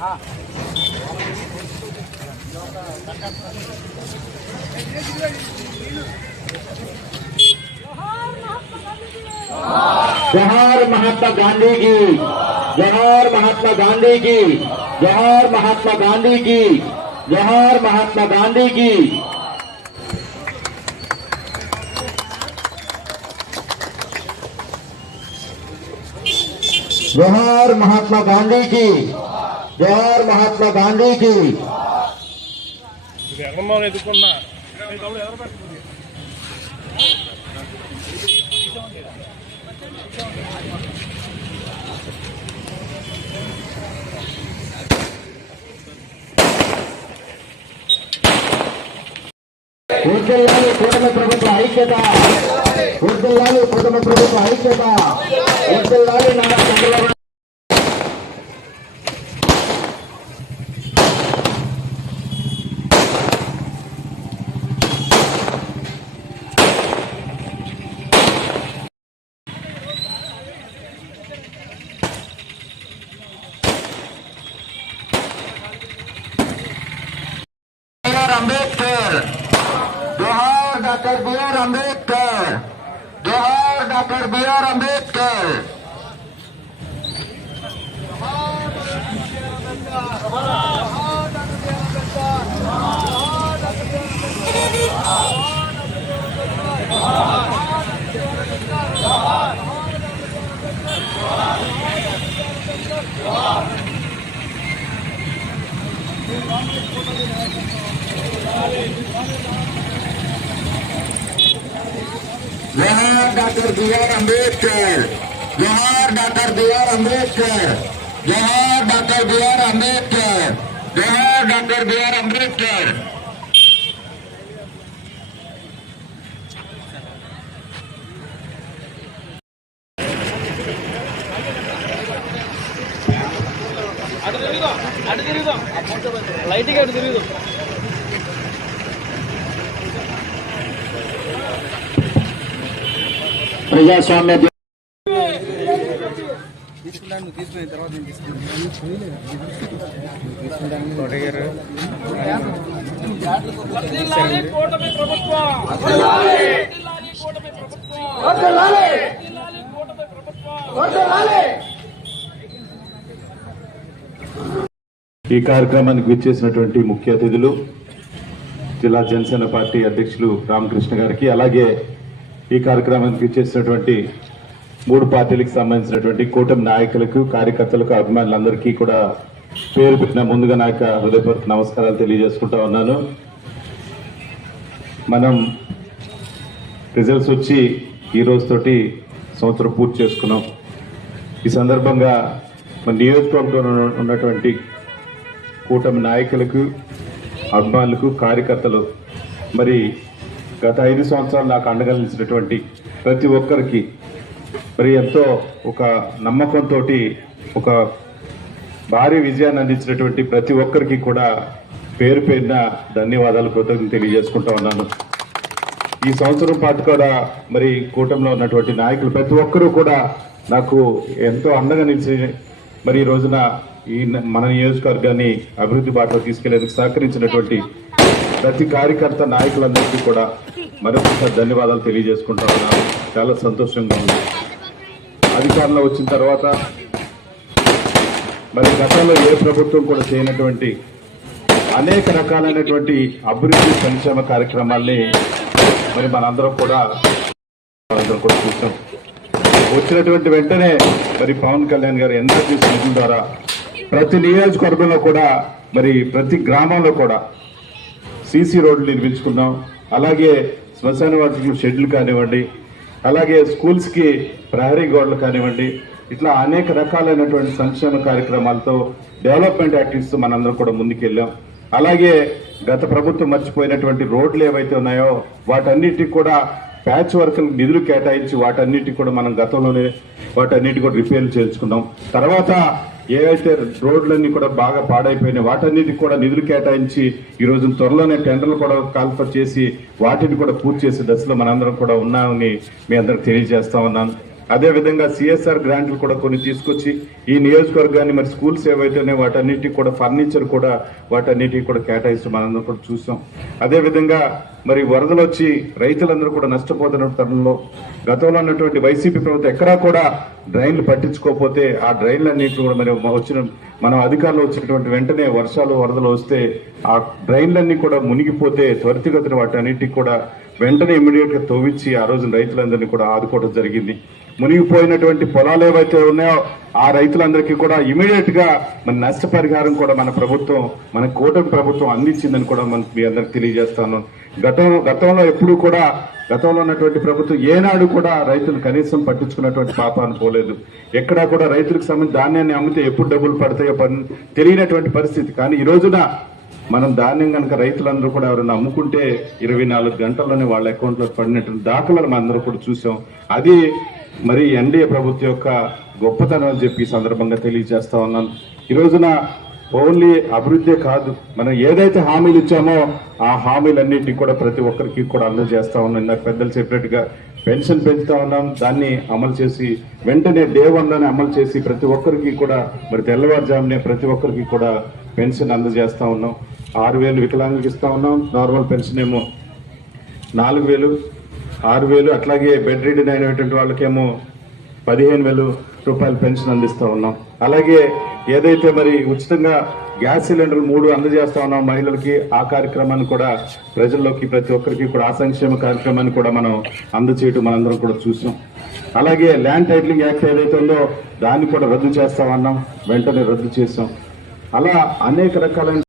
जोहार महात्मा गांधी की, जोहार महात्मा गांधी की, जोहार महात्मा गांधी की, जोहार महात्मा गांधी की। जोहार महात्मा गांधी की, जोहार महात्मा गांधी की। వర్ధిల్లాలి కూటమి ప్రభుత్వ ఐక్యత, వర్ధిల్లాలి కూటమి ప్రభుత్వ ఐక్యత, వర్ధిల్లాలి నారా చంద్రబాబు. अंबेडकर, जोहार डॉक्टर बी.आर. अंबेडकर, जोहार डॉक्टर बी.आर. अंबेडकर। जोहार डॉक्टर बी.आर. अंबेडकर, जोहार डॉक्टर बी.आर. अंबेडकर, जोहार डॉक्टर बी.आर. अंबेडकर, जोहार डॉक्टर बी.आर. अंबेडकर। ప్రజాస్వామ్య తీసుకున్న తర్వాత ఈ కార్యక్రమానికి విచ్చేసినటువంటి ముఖ్య అతిథులు జిల్లా జనసేన పార్టీ అధ్యక్షులు రామకృష్ణ గారికి, అలాగే ఈ కార్యక్రమానికి విచ్చేసినటువంటి 3 పార్టీలకు సంబంధించినటువంటి కూటమి నాయకులకు, కార్యకర్తలకు, అభిమానులందరికీ కూడా పేరు పెట్టిన ముందుగా నాకు హృదయపూర్వక నమస్కారాలు తెలియజేసుకుంటా ఉన్నాను. మనం రిజల్ట్స్ వచ్చి ఈ రోజుతోటి సంవత్సరం పూర్తి చేసుకున్నాం. ఈ సందర్భంగా మన నియోజకవర్గంలో ఉన్నటువంటి కూటమి నాయకులకు, అభిమానులకు, కార్యకర్తలు, మరి గత 5 సంవత్సరాలు నాకు అండగా నిలిచినటువంటి ప్రతి ఒక్కరికి మరి ఎంతో ఒక నమ్మకంతో ఒక భారీ విజయాన్ని అందించినటువంటి ప్రతి ఒక్కరికి కూడా పేరు పేరున ధన్యవాదాలు, కృతజ్ఞతలు తెలియజేసుకుంటా ఉన్నాను. ఈ సంవత్సరం పాటు కూడా మరి కూటమిలో ఉన్నటువంటి నాయకులు ప్రతి ఒక్కరూ కూడా నాకు ఎంతో అండగా నిలిచి మరి ఈ రోజున ఈ మన నియోజకవర్గాన్ని అభివృద్ధి బాటలో తీసుకెళ్లేందుకు సహకరించినటువంటి ప్రతి కార్యకర్త, నాయకులందరికీ కూడా మరొకసారి ధన్యవాదాలు తెలియజేసుకుంటా ఉన్నాను. చాలా సంతోషంగా ఉంది. అధికారంలో వచ్చిన తర్వాత మరి గతంలో ఏ ప్రభుత్వం కూడా చేయనటువంటి అనేక రకాలైనటువంటి అభివృద్ధి సంక్షేమ కార్యక్రమాల్ని మరి మనందరం కూడా చూసాం. వచ్చినటువంటి వెంటనే మరి పవన్ కళ్యాణ్ గారు ఎన్ఆర్జీ నిధుల ద్వారా ప్రతి నియోజకవర్గంలో కూడా మరి ప్రతి గ్రామంలో కూడా సీసీ రోడ్లు నిర్మించుకున్నాం. అలాగే శ్మశాన వాటికి షెడ్లు కానివ్వండి, అలాగే స్కూల్స్కి ప్రహరీ గోడలు కానివ్వండి, ఇట్లా అనేక రకాలైనటువంటి సంక్షేమ కార్యక్రమాలతో డెవలప్మెంట్ యాక్టివిటీస్ మనందరం కూడా ముందుకెళ్ళాం. అలాగే గత ప్రభుత్వం మర్చిపోయినటువంటి రోడ్లు ఏవైతే ఉన్నాయో వాటన్నిటికి కూడా ప్యాచ్ వర్కులకు నిధులు కేటాయించి వాటన్నిటికి కూడా మనం గతంలోనే వాటన్నిటి కూడా రిపేర్లు చేయించుకున్నాం. తర్వాత ఏవైతే రోడ్లన్నీ కూడా బాగా పాడైపోయినాయి వాటన్నిటికి కూడా నిధులు కేటాయించి ఈ రోజు త్వరలోనే టెండర్లు కూడా కాల్ఫర్ చేసి వాటిని కూడా పూర్తి చేసే దశలో మనందరం కూడా ఉన్నామని మీ అందరికి తెలియజేస్తా ఉన్నాను. అదేవిధంగా సిఎస్ఆర్ గ్రాంట్లు కూడా కొన్ని తీసుకొచ్చి ఈ నియోజకవర్గాన్ని మరి స్కూల్స్ ఏవైతేనే వాటన్నిటికి కూడా ఫర్నిచర్ కూడా వాటన్నిటికి కూడా కేటాయిస్తూ మనందరం కూడా చూసాం. అదేవిధంగా మరి వరదలు వచ్చి రైతులందరూ కూడా నష్టపోతున్న తరుణంలో గతంలో ఉన్నటువంటి వైసీపీ ప్రభుత్వం ఎక్కడా కూడా డ్రైన్లు పట్టించుకోకపోతే ఆ డ్రైన్లన్నింటినీ కూడా మరి మనం అధికారులు వచ్చినటువంటి వెంటనే వర్షాలు వరదలు వస్తే ఆ డ్రైన్లన్నీ కూడా మునిగిపోతే త్వరితగతిన వాటన్నిటికి కూడా వెంటనే ఇమీడియట్ గా తవ్వించి ఆ రోజు రైతులందరినీ కూడా ఆదుకోవడం జరిగింది. మునిగిపోయినటువంటి పొలాలు ఏవైతే ఉన్నాయో ఆ రైతులందరికీ కూడా ఇమీడియట్ గా మన నష్టపరిహారం కూడా మన ప్రభుత్వం, మన కూటమి ప్రభుత్వం అందించిందని కూడా మనకు మీ అందరికి తెలియజేస్తాను. గతంలో ఎప్పుడు కూడా గతంలో ఉన్నటువంటి ప్రభుత్వం ఏనాడు కూడా రైతులు కనీసం పట్టించుకున్నటువంటి పాపాన్ని పోలేదు. ఎక్కడా కూడా రైతులకు సంబంధించి ధాన్యాన్ని అమ్మితే ఎప్పుడు డబ్బులు పడతాయో తెలియనటువంటి పరిస్థితి. కానీ ఈ రోజున మనం ధాన్యం కనుక రైతులందరూ కూడా ఎవరైనా అమ్ముకుంటే 24 గంటల్లోనే వాళ్ళ అకౌంట్లో పడినటువంటి దాఖలను మనం అందరూ కూడా చూసాం. అది మరి ఎన్డీఏ ప్రభుత్వం యొక్క గొప్పతనం అని చెప్పి ఈ సందర్భంగా తెలియజేస్తా ఉన్నాను. ఈ రోజున ఓన్లీ అభివృద్ధే కాదు, మనం ఏదైతే హామీలు ఇచ్చామో ఆ హామీలన్నింటినీ కూడా ప్రతి ఒక్కరికి కూడా అందజేస్తా ఉన్నాం. నాకు పెద్దలు చెప్పినట్టుగా పెన్షన్ పెంచుతా ఉన్నాం, దాన్ని అమలు చేసి వెంటనే డే 1 అమలు చేసి ప్రతి ఒక్కరికి కూడా మరి తెల్లవారుజామునే ప్రతి ఒక్కరికి కూడా పెన్షన్ అందజేస్తా ఉన్నాం. 6,000 వికలాంగులకు ఇస్తా ఉన్నాం, నార్మల్ పెన్షన్ ఏమో 4,000, 6,000, అట్లాగే బెడ్ రిడన్ అయినటువంటి వాళ్ళకేమో 15,000 రూపాయల పెన్షన్ అందిస్తా ఉన్నాం. అలాగే ఏదైతే మరి ఉచితంగా గ్యాస్ సిలిండర్లు 3 అందజేస్తా ఉన్నాం మహిళలకి, ఆ కార్యక్రమాన్ని కూడా ప్రజల్లోకి ప్రతి ఒక్కరికి కూడా ఆ సంక్షేమ కార్యక్రమాన్ని కూడా మనం అందజేయటం మనందరం కూడా చూసాం. అలాగే ల్యాండ్ టైటిలింగ్ యాక్ట్ ఏదైతే ఉందో దాన్ని కూడా రద్దు చేస్తామన్నాం, వెంటనే రద్దు చేసాం. అలా అనేక రకాలైన